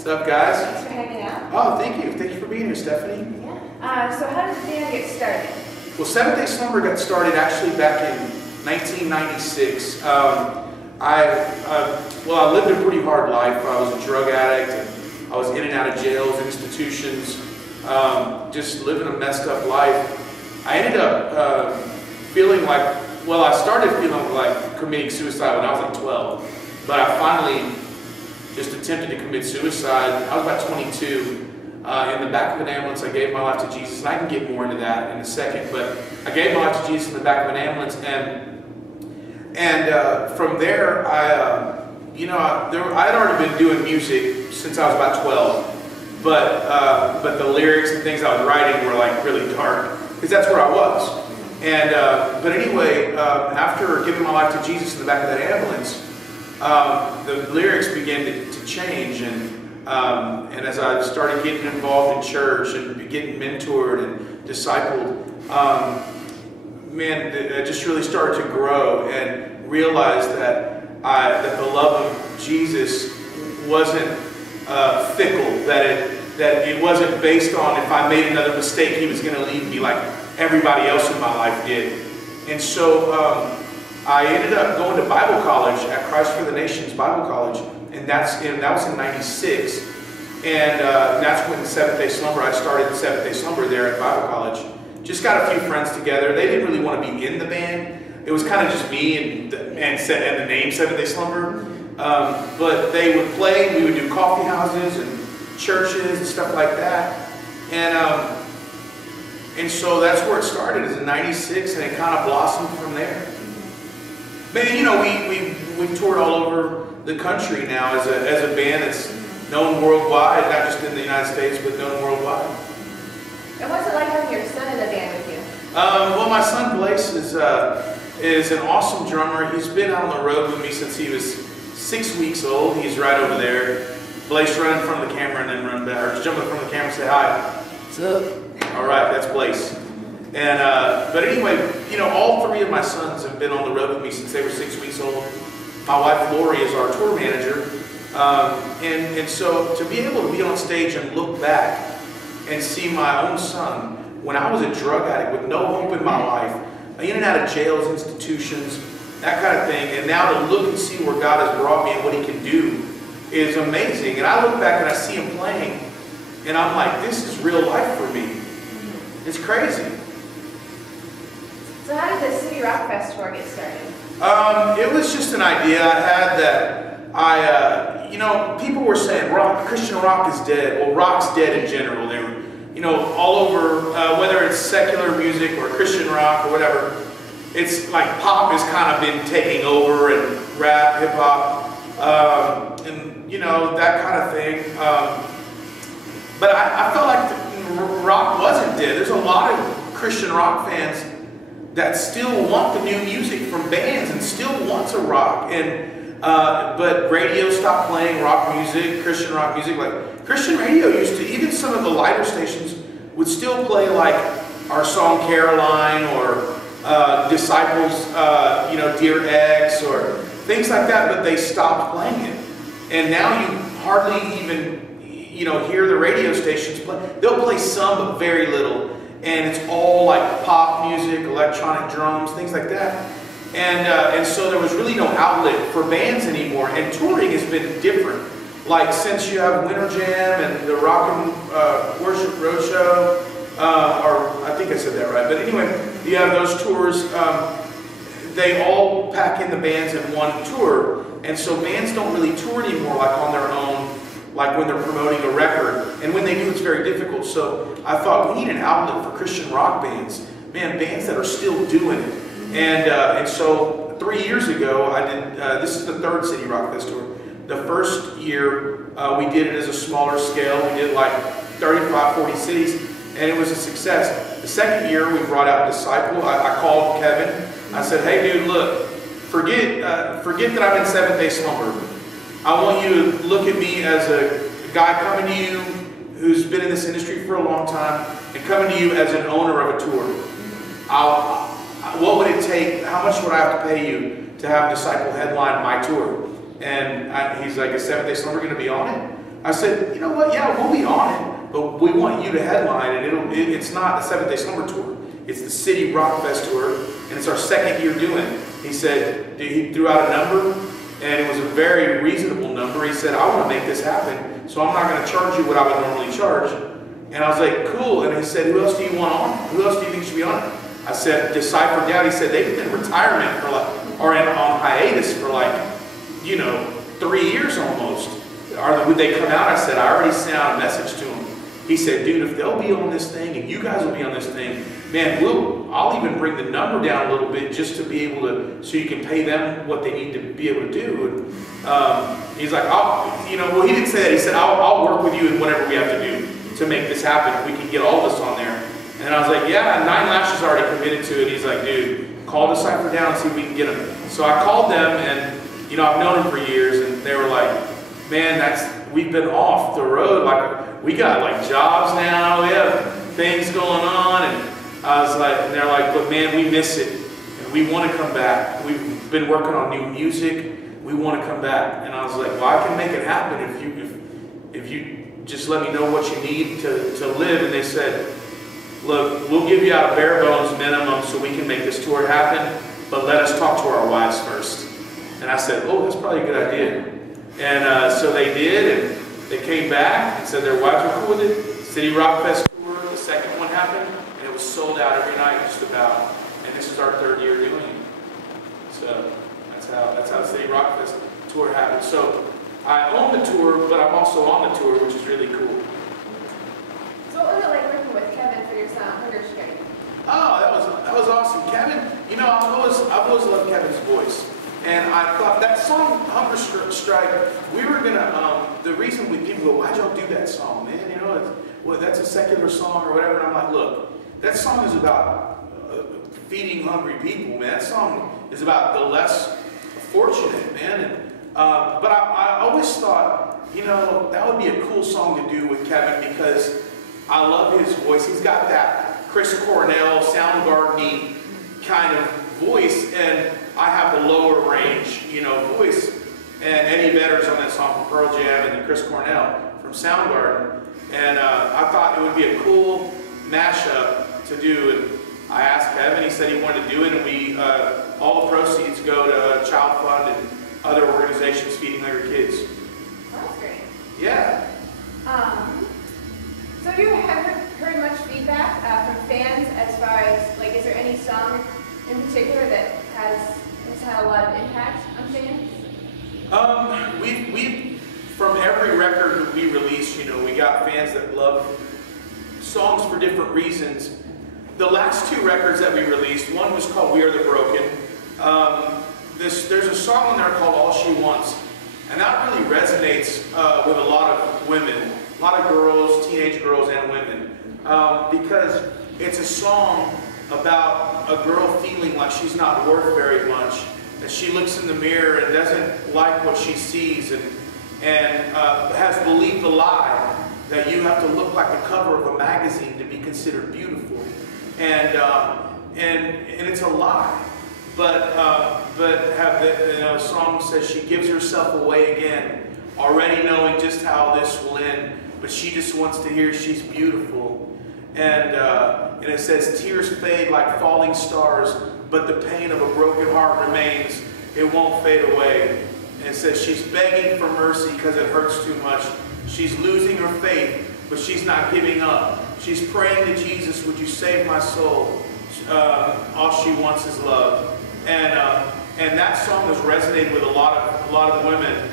What's up, guys? Thanks for hanging out. Oh, thank you. Thank you for being here, Stephanie. Yeah. So how did the band get started? Well, Seventh-day Slumber got started actually back in 1996. I lived a pretty hard life. I was a drug addict, and I was in and out of jails, institutions, just living a messed up life. I ended up feeling like, well, I started feeling like committing suicide when I was like 12, but I finally just attempted to commit suicide. I was about 22. In the back of an ambulance, I gave my life to Jesus, and I can get more into that in a second, but I gave my life to Jesus in the back of an ambulance, and from there, I had already been doing music since I was about 12, but the lyrics and things I was writing were like really dark, because that's where I was. And but anyway, after giving my life to Jesus in the back of that ambulance, the lyrics began to change, and as I started getting involved in church and getting mentored and discipled, I just really started to grow and realize that the love of Jesus wasn't fickle, that it wasn't based on if I made another mistake, he was going to leave me like everybody else in my life did. And so I ended up going to Bible college at Christ for the Nations Bible College, and that was in '96. And that's when Seventh-day Slumber, I started Seventh-day Slumber there at Bible college. Just got a few friends together. They didn't really want to be in the band. It was kind of just me and the name Seventh-day Slumber. But they would play, we would do coffee houses and churches and stuff like that. And so that's where it started, is in '96, and it kind of blossomed from there. But you know, we've toured all over the country now as a band that's known worldwide, not just in the United States, but known worldwide. And what's it like having your son in the band with you? Well, my son Blaise is an awesome drummer. He's been out on the road with me since he was 6 weeks old. He's right over there. Blaise, run in front of the camera and then run back, or jump in front of the camera and say hi. What's up? All right, that's Blaise. And but anyway, you know, all three of my sons have been on the road with me since they were 6 weeks old. My wife Lori is our tour manager. And so to be able to be on stage and look back and see my own son when I was a drug addict with no hope in my life, in and out of jails, institutions, that kind of thing, and now to look and see where God has brought me and what he can do is amazing. And I look back and I see him playing, and I'm like, this is real life for me. It's crazy. So how did the City RockFest tour get started? It was just an idea I had that you know, people were saying Christian rock is dead. Well, rock's dead in general. They were, you know, all over, whether it's secular music or Christian rock or whatever. It's like pop has kind of been taking over, and rap, hip hop, and you know, that kind of thing. But I felt like rock wasn't dead. There's a lot of Christian rock fans that still want the new music from bands and still want to rock. But radio stopped playing rock music, Christian rock music. Like Christian radio used to, even some of the lighter stations would still play like our song Caroline or Disciples, you know, Dear X or things like that, but they stopped playing it. And now you hardly even, you know, hear the radio stations play. They'll play some, but very little. And it's all like pop music, electronic drums, things like that. And so there was really no outlet for bands anymore, and touring has been different. Like since you have Winter Jam and the Rock and Worship Roadshow, or I think I said that right, but anyway, you have those tours, they all pack in the bands in one tour, and so bands don't really tour anymore like on their own, like when they're promoting a record, and when they do it's very difficult. So I thought we need an outlet for Christian rock bands, man, bands that are still doing it. And so 3 years ago, I did, this is the third City RockFest tour. The first year, we did it as a smaller scale. We did like 35, 40 cities, and it was a success. The second year, we brought out Disciple. I called Kevin. I said, hey dude, look, forget that I'm in Seventh-day Slumber. I want you to look at me as a guy coming to you who's been in this industry for a long time, and coming to you as an owner of a tour. What would it take, how much would I have to pay you to have Disciple headline my tour? And he's like, is Seventh-day Slumber going to be on it? I said, you know what, yeah, we'll be on it, but we want you to headline, and it's not the Seventh Day Slumber Tour. It's the City RockFest Tour, and it's our second year doing it. He said, he threw out a number, and it was a very reasonable number. He said, I want to make this happen, so I'm not going to charge you what I would normally charge. And I was like, cool. And he said, who else do you want on? Who else do you think should be on it? I said, Decipher Down. He said, they've been in retirement for like, or on hiatus for like, 3 years almost. Would they come out? I said, I already sent out a message to them. He said, dude, if they'll be on this thing and you guys will be on this thing, man, I'll even bring the number down a little bit just to be able to, so you can pay them what they need to be able to do. And he's like, well, he didn't say that. He said, I'll work with you in whatever we have to do to make this happen. If we can get all of us on there. And I was like, yeah, 9 Lashes already committed to it. He's like, dude, call Decipher Down and see if we can get them. So I called them, and I've known them for years, and they were like, man, we've been off the road. Like, we got like jobs now. We have things going on, and I was like, and they're like, but man, we miss it, and we want to come back. We've been working on new music. We want to come back. And I was like, well, I can make it happen if you just let me know what you need to live. And they said, look, we'll give you out a bare bones minimum so we can make this tour happen, but let us talk to our wives first. And I said, oh, that's probably a good idea. And so they did, and they came back and said their wives were cool with it. City RockFest tour, the second one happened, and it was sold out every night just about. And this is our 3rd year doing it. So that's how the City RockFest tour happened. So I own the tour, but I'm also on the tour, which is really cool. So what was it like working with Kevin for your song, Hunger Strike? Oh, that was awesome. Kevin, I've always loved Kevin's voice. And I thought that song, Hunger Strike, we were gonna, the reason people go, why'd y'all do that song, man? That's a secular song or whatever. And I'm like, look, that song is about feeding hungry people, man. That song is about the less fortunate, man. And, but I always thought, that would be a cool song to do with Kevin because I love his voice. He's got that Chris Cornell, Soundgarden-y kind of voice, and I have the lower range, voice. And Eddie Vedder's on that song from Pearl Jam, and then Chris Cornell from Soundgarden. And I thought it would be a cool mashup to do. And I asked Kevin, he said he wanted to do it, and all the proceeds go to Child Fund and other organizations feeding hungry kids. Well, that's great. Yeah. So you have heard much feedback from fans as far as, like, is there any song in particular that has had a lot of impact on fans? We from every record that we release, we got fans that love songs for different reasons. The last 2 records that we released, one was called We Are the Broken. There's a song on there called All She Wants, and that really resonates with a lot of women, a lot of girls, teenage girls and women, because it's a song about a girl feeling like she's not worth very much, and she looks in the mirror and doesn't like what she sees, and has believed the lie that you have to look like the cover of a magazine to be considered beautiful, and it's a lie. But the song says she gives herself away again, already knowing just how this will end, but she just wants to hear she's beautiful. And it says, tears fade like falling stars, but the pain of a broken heart remains. It won't fade away. And it says she's begging for mercy because it hurts too much. She's losing her faith, but she's not giving up. She's praying to Jesus, would you save my soul? All she wants is love. And that song has resonated with a lot of women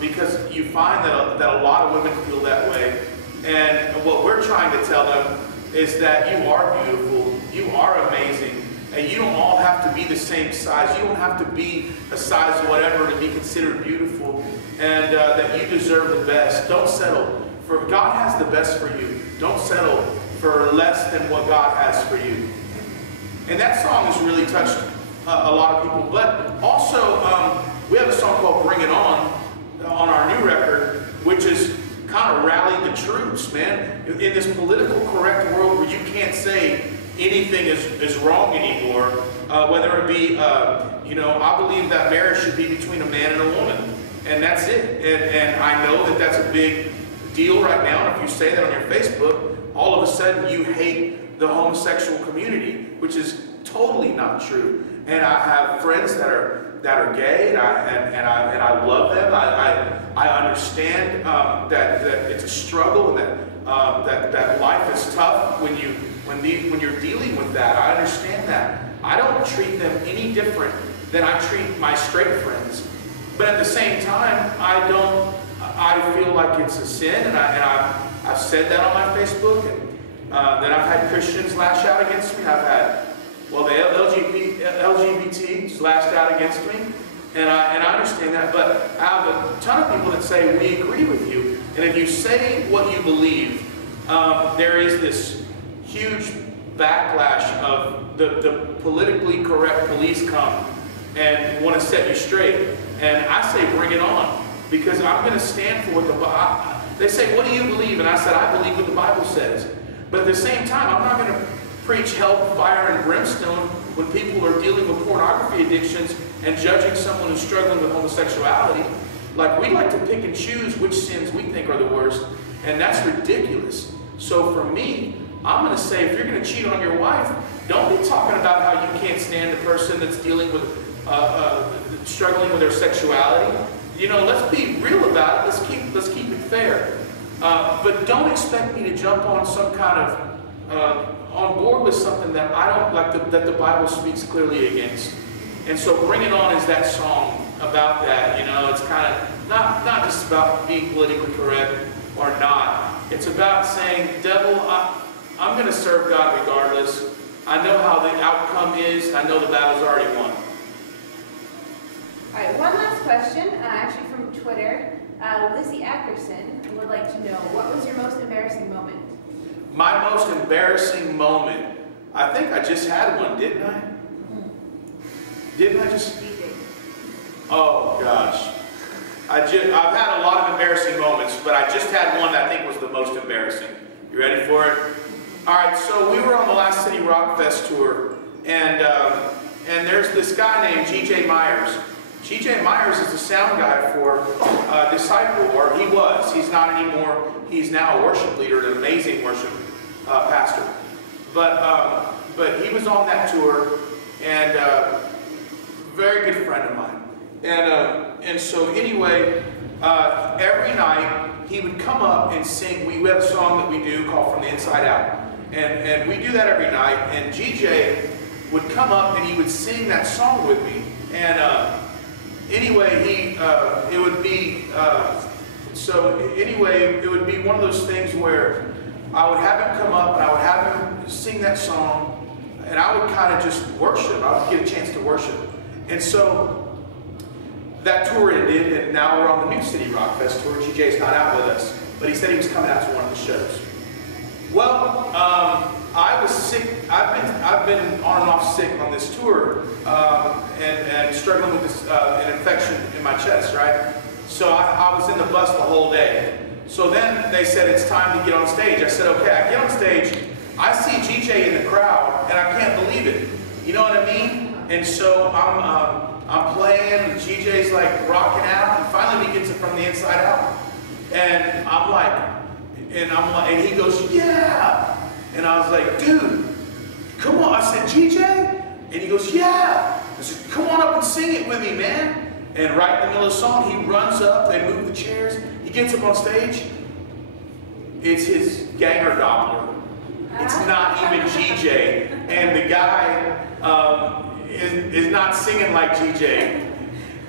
because you find that a lot of women feel that way. And what we're trying to tell them is that you are beautiful, you are amazing, and you don't all have to be the same size. You don't have to be a size whatever to be considered beautiful, and that you deserve the best. Don't settle, for God has the best for you. Don't settle for less than what God has for you. And that song has really touched a lot of people. But also, we have a song called Bring It On our new record, which is kind of rallied the troops, man. In this political correct world where you can't say anything is wrong anymore, whether it be, I believe that marriage should be between a man and a woman. And that's it. And I know that that's a big deal right now. And if you say that on your Facebook, all of a sudden you hate the homosexual community, which is totally not true. And I have friends that are gay, and I love them. I understand that it's a struggle, and that life is tough when you're dealing with that. I understand that. I don't treat them any different than I treat my straight friends. But at the same time, I feel like it's a sin, and I've said that on my Facebook, and then I've had Christians lash out against me. I've had, well, the LGBTs lashed out against me, and I understand that. But I have a ton of people that say, we agree with you, and if you say what you believe, there is this huge backlash of the politically correct police come and want to set you straight. And I say, bring it on, because I'm going to stand for what the Bible. They say, what do you believe? And I said, I believe what the Bible says. But at the same time, I'm not going to preach hell, fire, and brimstone when people are dealing with pornography addictions and judging someone who's struggling with homosexuality. Like, we like to pick and choose which sins we think are the worst, and that's ridiculous. So for me, I'm going to say, if you're going to cheat on your wife, don't be talking about how you can't stand the person that's dealing with struggling with their sexuality. You know, let's be real about it. Let's keep it fair. But don't expect me to jump on some kind of on board with something that I don't like, that the Bible speaks clearly against. And so, Bring It On is that song about that. You know, it's kind of not just about being politically correct or not. It's about saying, devil, I'm going to serve God regardless. I know how the outcome is. I know the battle's already won. All right, one last question, actually from Twitter. Lizzie Ackerson would like to know, what was your most embarrassing moment? My most embarrassing moment, I think I just had one, didn't I? Didn't I just? Oh gosh, I've had a lot of embarrassing moments, but I just had one that I think was the most embarrassing. You ready for it? All right, so we were on the last City RockFest tour, and there's this guy named G.J. Myers. G.J. Myers is the sound guy for Disciple, or he was. He's not anymore. He's now a worship leader, an amazing worship pastor. But he was on that tour, and very good friend of mine. And so anyway, every night he would come up and sing. We have a song that we do called From the Inside Out, and we do that every night. And G.J. would come up and he would sing that song with me. And anyway, it would be one of those things where I would have him come up and I would have him sing that song, and I would kind of just worship. I would get a chance to worship. And so that tour ended, and now we're on the new City RockFest tour. GJ's not out with us, but he said he was coming out to one of the shows. Well, I was sick. I've been on and off sick on this tour, and struggling with this an infection in my chest, right? So I was in the bus the whole day. So then they said it's time to get on stage. I said, okay. I get on stage. I see GJ in the crowd, and I can't believe it. You know what I mean? And so I'm playing, and GJ's like rocking out, and finally he gets it From the Inside Out, and I'm like, and he goes, yeah. And I was like, dude, come on. I said, GJ? And he goes, yeah. I said, come on up and sing it with me, man. And right in the middle of the song, he runs up, they move the chairs, he gets up on stage. It's his ganger Doppler. It's not even GJ. And the guy is not singing like GJ.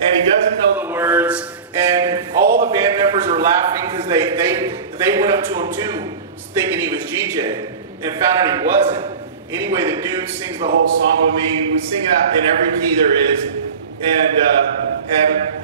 And he doesn't know the words. And all the band members are laughing because they went up to him too, thinking he was GJ, and found out he wasn't. Anyway, the dude sings the whole song with me. We sing it out in every key there is. And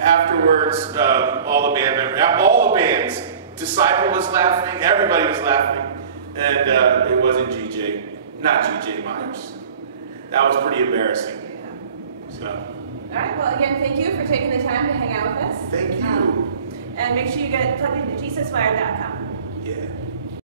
afterwards, all the band members, all the bands, Disciple was laughing, everybody was laughing, and it wasn't GJ, not GJ Myers. That was pretty embarrassing. So. All right, well, again, thank you for taking the time to hang out with us. Thank you. And make sure you get plugged into JesusWired.com. Yeah.